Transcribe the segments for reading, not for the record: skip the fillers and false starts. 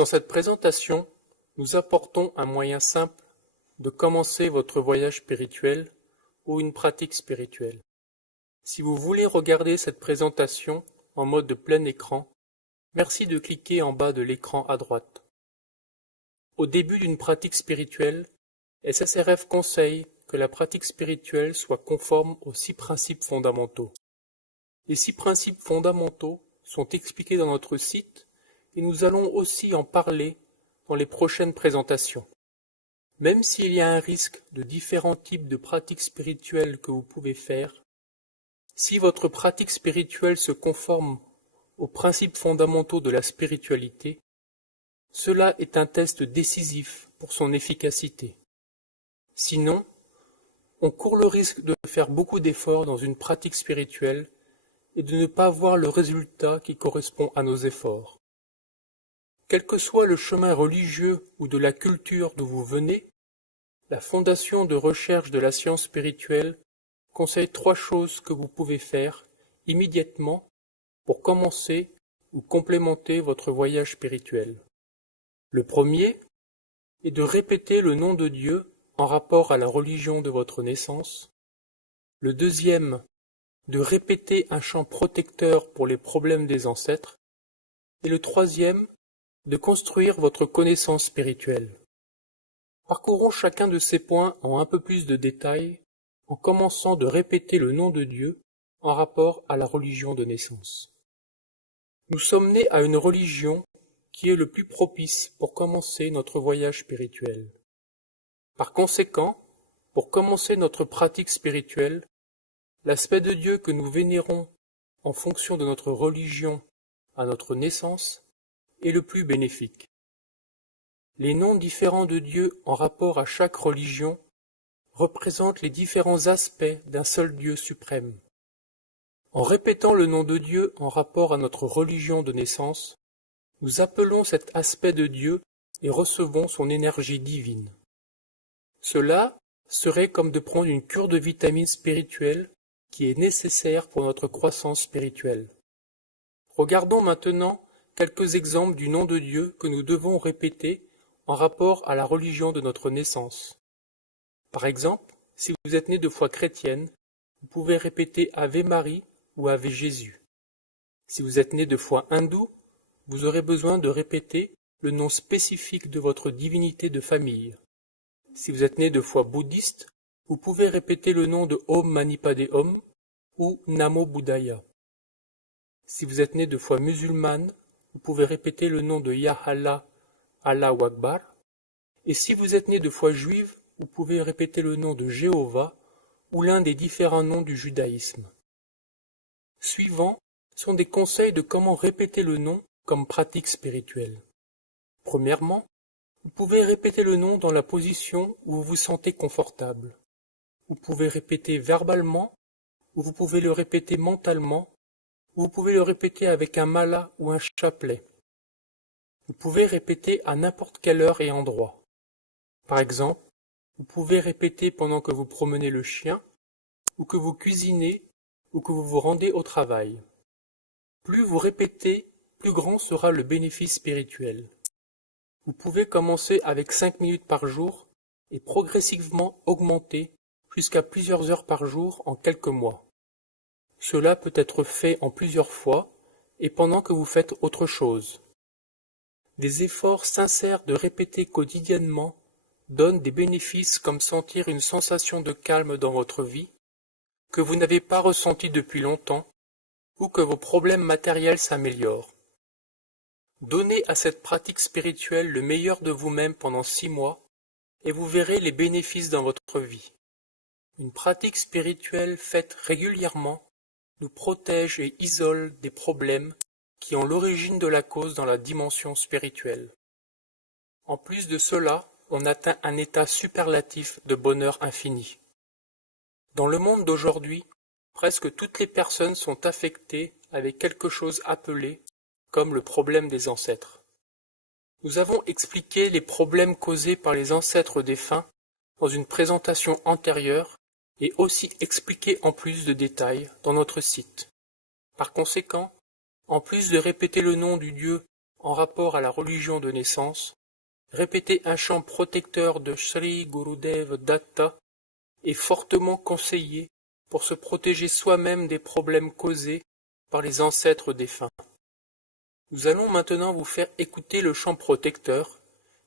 Dans cette présentation, nous apportons un moyen simple de commencer votre voyage spirituel ou une pratique spirituelle. Si vous voulez regarder cette présentation en mode de plein écran, merci de cliquer en bas de l'écran à droite. Au début d'une pratique spirituelle, SSRF conseille que la pratique spirituelle soit conforme aux 6 principes fondamentaux. Les 6 principes fondamentaux sont expliqués dans notre site et nous allons aussi en parler dans les prochaines présentations. Même s'il y a un risque de différents types de pratiques spirituelles que vous pouvez faire, si votre pratique spirituelle se conforme aux principes fondamentaux de la spiritualité, cela est un test décisif pour son efficacité. Sinon, on court le risque de faire beaucoup d'efforts dans une pratique spirituelle et de ne pas voir le résultat qui correspond à nos efforts. Quel que soit le chemin religieux ou de la culture d'où vous venez, la Fondation de recherche de la science spirituelle conseille 3 choses que vous pouvez faire immédiatement pour commencer ou complémenter votre voyage spirituel. Le premier est de répéter le nom de Dieu en rapport à la religion de votre naissance. Le deuxième, de répéter un chant protecteur pour les problèmes des ancêtres. Et le troisième, de construire votre connaissance spirituelle. Parcourons chacun de ces points en un peu plus de détails, en commençant de répéter le nom de Dieu en rapport à la religion de naissance. Nous sommes nés à une religion qui est le plus propice pour commencer notre voyage spirituel. Par conséquent, pour commencer notre pratique spirituelle, l'aspect de Dieu que nous vénérons en fonction de notre religion à notre naissance est le plus bénéfique. Les noms différents de Dieu en rapport à chaque religion représentent les différents aspects d'un seul Dieu suprême. En répétant le nom de Dieu en rapport à notre religion de naissance, nous appelons cet aspect de Dieu et recevons son énergie divine. Cela serait comme de prendre une cure de vitamines spirituelles qui est nécessaire pour notre croissance spirituelle. Regardons maintenant quelques exemples du nom de Dieu que nous devons répéter en rapport à la religion de notre naissance. Par exemple, si vous êtes né de foi chrétienne, vous pouvez répéter Ave Marie ou Ave Jésus. Si vous êtes né de foi hindoue, vous aurez besoin de répéter le nom spécifique de votre divinité de famille. Si vous êtes né de foi bouddhiste, vous pouvez répéter le nom de Om Mani Padme Hum ou Namo Buddhaya. Si vous êtes né de foi musulmane, vous pouvez répéter le nom de Ya Allah, Allahu Akbar. Et si vous êtes né de foi juive, vous pouvez répéter le nom de Jéhovah ou l'un des différents noms du judaïsme. Suivants sont des conseils de comment répéter le nom comme pratique spirituelle. Premièrement, vous pouvez répéter le nom dans la position où vous vous sentez confortable. Vous pouvez répéter verbalement, ou vous pouvez le répéter mentalement, ou vous pouvez le répéter avec un mala ou un chapelet. Vous pouvez répéter à n'importe quelle heure et endroit. Par exemple, vous pouvez répéter pendant que vous promenez le chien, ou que vous cuisinez, ou que vous vous rendez au travail. Plus vous répétez, plus grand sera le bénéfice spirituel. Vous pouvez commencer avec 5 minutes par jour et progressivement augmenter jusqu'à plusieurs heures par jour en quelques mois. Cela peut être fait en plusieurs fois et pendant que vous faites autre chose. Des efforts sincères de répéter quotidiennement donnent des bénéfices comme sentir une sensation de calme dans votre vie que vous n'avez pas ressenti depuis longtemps ou que vos problèmes matériels s'améliorent. Donnez à cette pratique spirituelle le meilleur de vous-même pendant 6 mois et vous verrez les bénéfices dans votre vie. Une pratique spirituelle faite régulièrement nous protège et isole des problèmes qui ont l'origine de la cause dans la dimension spirituelle. En plus de cela, on atteint un état superlatif de bonheur infini. Dans le monde d'aujourd'hui, presque toutes les personnes sont affectées avec quelque chose appelé comme le problème des ancêtres. Nous avons expliqué les problèmes causés par les ancêtres défunts dans une présentation antérieure et aussi expliqué en plus de détails dans notre site. Par conséquent, en plus de répéter le nom du Dieu en rapport à la religion de naissance, répéter un chant protecteur de Sri Gurudev Datta est fortement conseillé pour se protéger soi-même des problèmes causés par les ancêtres défunts. Nous allons maintenant vous faire écouter le chant protecteur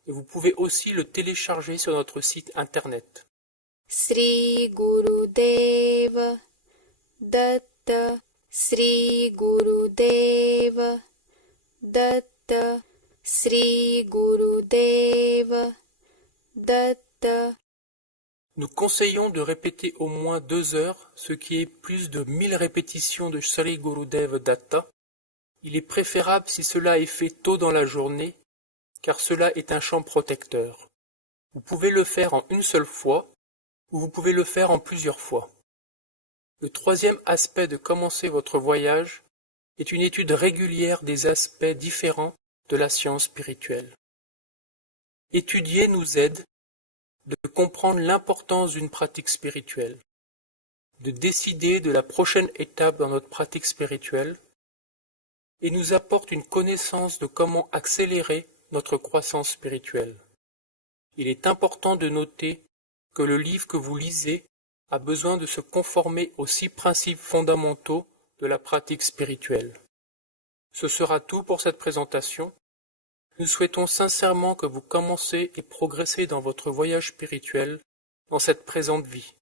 et vous pouvez aussi le télécharger sur notre site internet. Sri Gurudev Datta Sri Gurudev Datta Sri Gurudev Datta. Nous conseillons de répéter au moins 2 heures, ce qui est plus de 1000 répétitions de Sri Gurudev Datta. Il est préférable si cela est fait tôt dans la journée, car cela est un chant protecteur. Vous pouvez le faire en une seule fois, ou vous pouvez le faire en plusieurs fois. Le troisième aspect de commencer votre voyage est une étude régulière des aspects différents de la science spirituelle. Étudier nous aide de comprendre l'importance d'une pratique spirituelle, de décider de la prochaine étape dans notre pratique spirituelle, et nous apporte une connaissance de comment accélérer notre croissance spirituelle. Il est important de noter que le livre que vous lisez a besoin de se conformer aux 6 principes fondamentaux de la pratique spirituelle. Ce sera tout pour cette présentation. Nous souhaitons sincèrement que vous commencez et progressez dans votre voyage spirituel dans cette présente vie.